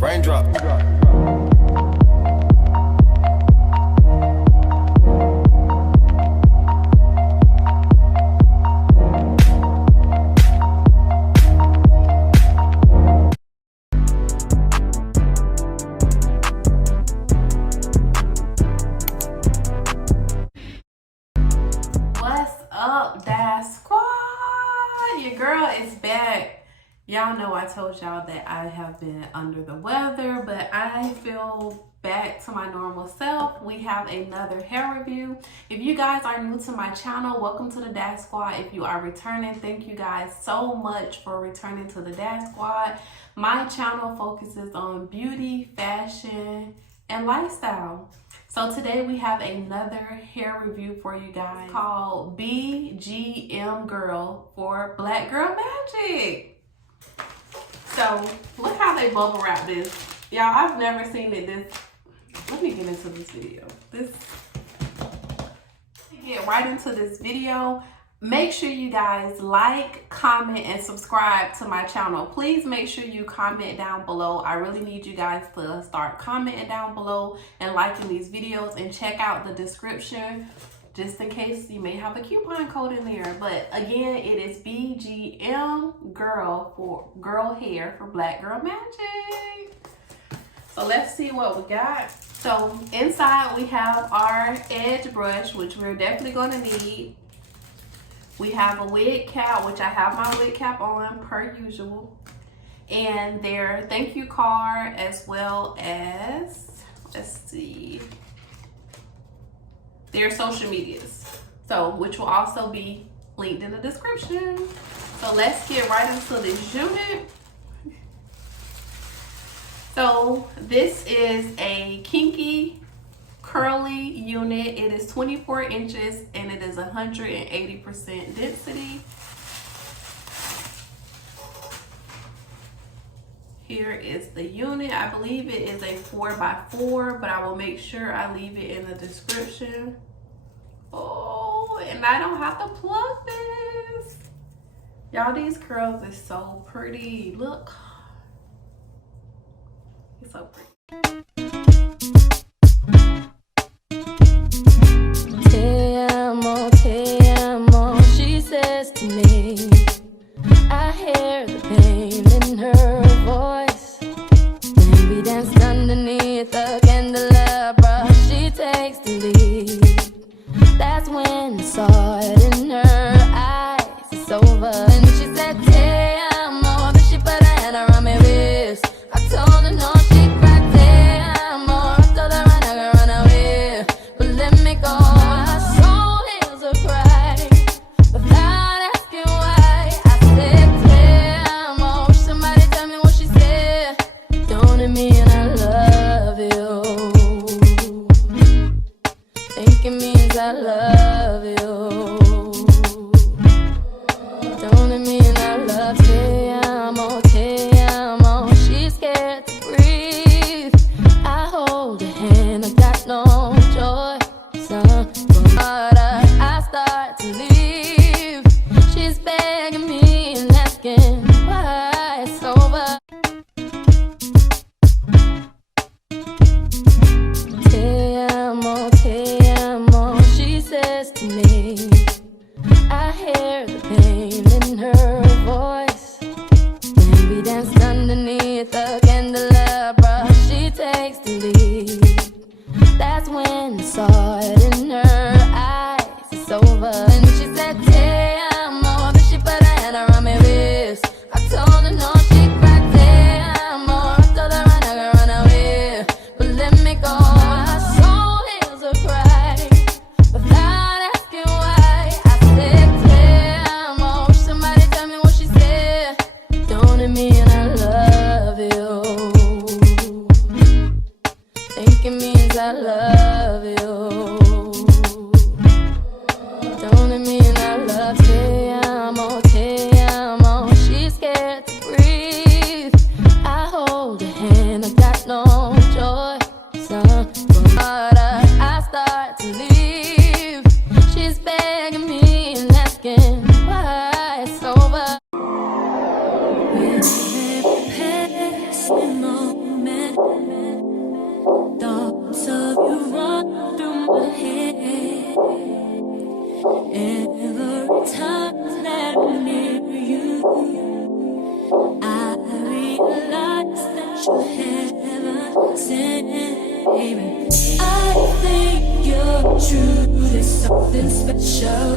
Raindrop. What's up, Dash Squad? Your girl is back. Y'all know I told y'all that I have been under the weather, but I feel back to my normal self. We have another hair review. If you guys are new to my channel, welcome to the Dash Squad. If you are returning, thank you guys so much for returning to the Dash Squad. My channel focuses on beauty, fashion, and lifestyle. So today we have another hair review for you guys called Bgmgirl for Black Girl Magic. So look how they bubble wrap this. Y'all, I've never seen it this. Let me get into this video. Get right into this video. Make sure you guys like, comment, and subscribe to my channel. Please make sure you comment down below. I really need you guys to start commenting down below and liking these videos, and check out the description just in case you may have a coupon code in there. But again, it is Bgmgirl for girl hair for Black Girl Magic. So let's see what we got. So inside we have our edge brush, which we're definitely going to need. We have a wig cap, which I have my wig cap on per usual, and their thank you card, as well as, let's see, their social medias, so which will also be linked in the description. So let's get right into this unit. So this is a kinky curly unit. It is 24 inches and it is 180% density. Here is the unit. I believe it is a 4x4, but I will make sure I leave it in the description. Oh, and I don't have to plug this. Y'all, these curls is so pretty. Look. It's so pretty. Te amo, she says to me. I hear the pain in her voice. When we danced underneath the candelabra, she takes the lead. That's when I saw it in her eyes. It's over. And she said, Te amo, but she put her hand around my waist. I told her no, she cried, Te amo. I told her run, I can run away, but let me go. I love you. Don't it mean I love Te amo. She's scared to breathe. I hold her hand, I got no choice. But I start to leave. She's begging me and asking why it's over. Te amo, she says to me. I hear the pain in her voice. When we danced underneath the candelabra, she takes the lead. That's when I saw it in her eyes. It's over. And she said, Te amo, but she put her hand around my waist. I told her no, she cried, Te amo. I told her run, I can run away, but let me go. I love you. Don't it mean I love Te amo. She's scared to breathe. I hold her hand, I got no choice. But I start to leave. She's begging me and asking why it's over. With every passing moment, Thoughts of you run through my head. Every time that I'm near you, I realize that you're heaven sent, baby. I think you're truly something special.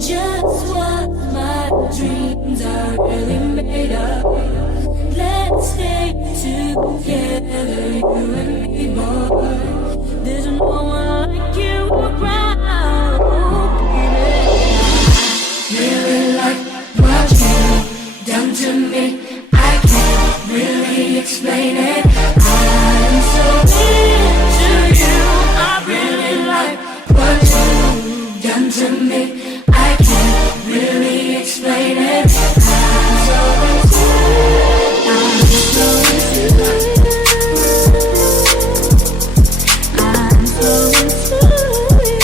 Just what my dreams are really made of. Let's stay together, you and me, boy. There's no one like you around, baby. Really like what you've done to me. I can't really explain it. I'm so into you. I really like what you've done to me. I can't really explain it. I'm so into you. I'm so into you. I'm so into you.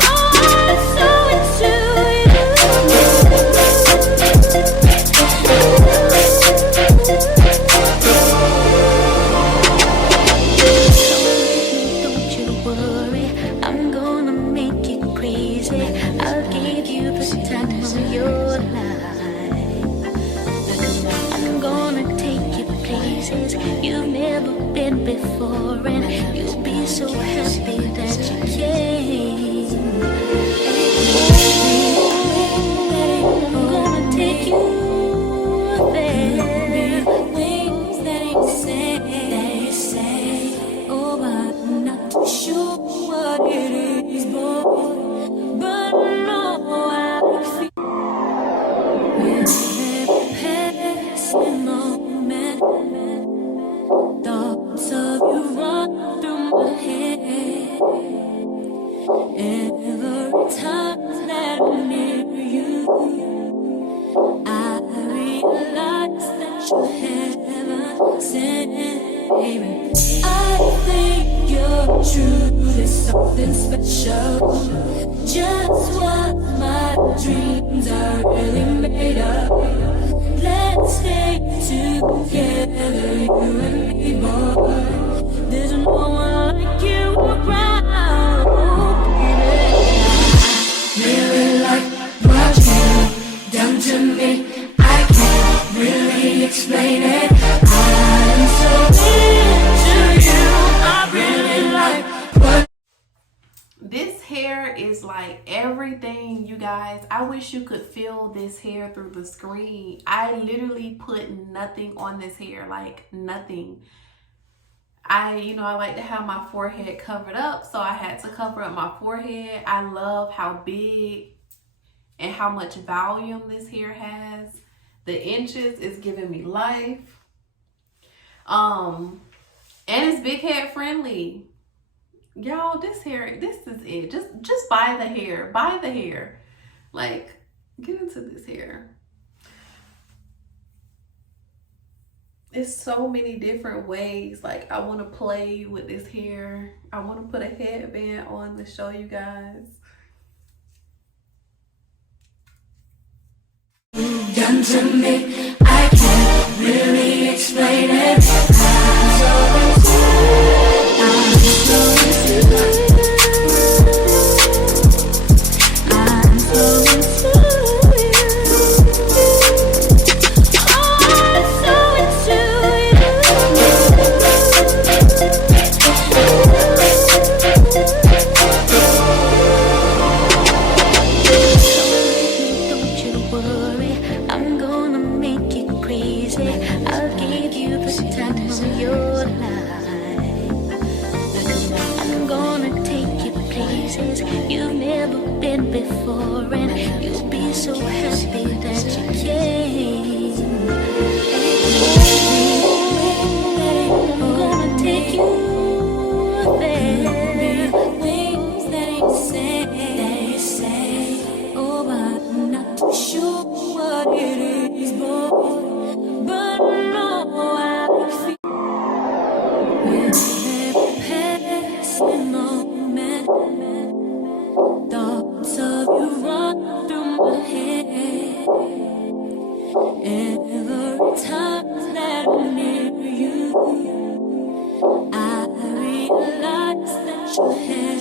Oh, I'm so into Don't you worry, I'm gonna make you crazy. I'll give you the time of your life. I'm gonna take you places you've never been before, and you'll be so happy that you came. I'm gonna take you there. Things that you say, oh, but I'm not too sure what it is, boy. But no, I feel with every passing moment. Thoughts of you run through my head. Every time that I'm near you, I realize that you're heaven sent, baby. I think you're truly something special. Just what my dreams are really made of. Let's stay together, you and me, boy. There's no one like you around, baby. Really like what you've done to me. I can't really explain it. I'm so into you. I really like what. This hair is like everything, you guys. I wish you could feel this hair through the screen. I literally put nothing on this hair, like nothing. I like to have my forehead covered up, so I had to cover up my forehead. I love how big and how much volume this hair has. The inches is giving me life. And it's big head friendly. Y'all, this hair, this is it. Just buy the hair. Buy the hair. Like, get into this hair. It's so many different ways. Like, I want to play with this hair. I want to put a headband on to show you guys. Done to me, I can't really explain it. I'm so into you. I'm so into you. Oh, I'm so into Don't you worry, I'm gonna make you crazy. I'll give you the time of your life. I'm gonna take you places you've never been before, and you'll be so happy that you came. I'm gonna take you there. Things that you say, oh, but I'm not too sure what it is, boy. But no, I feel with every passing moment. Thoughts of you run through my head. Every Hey.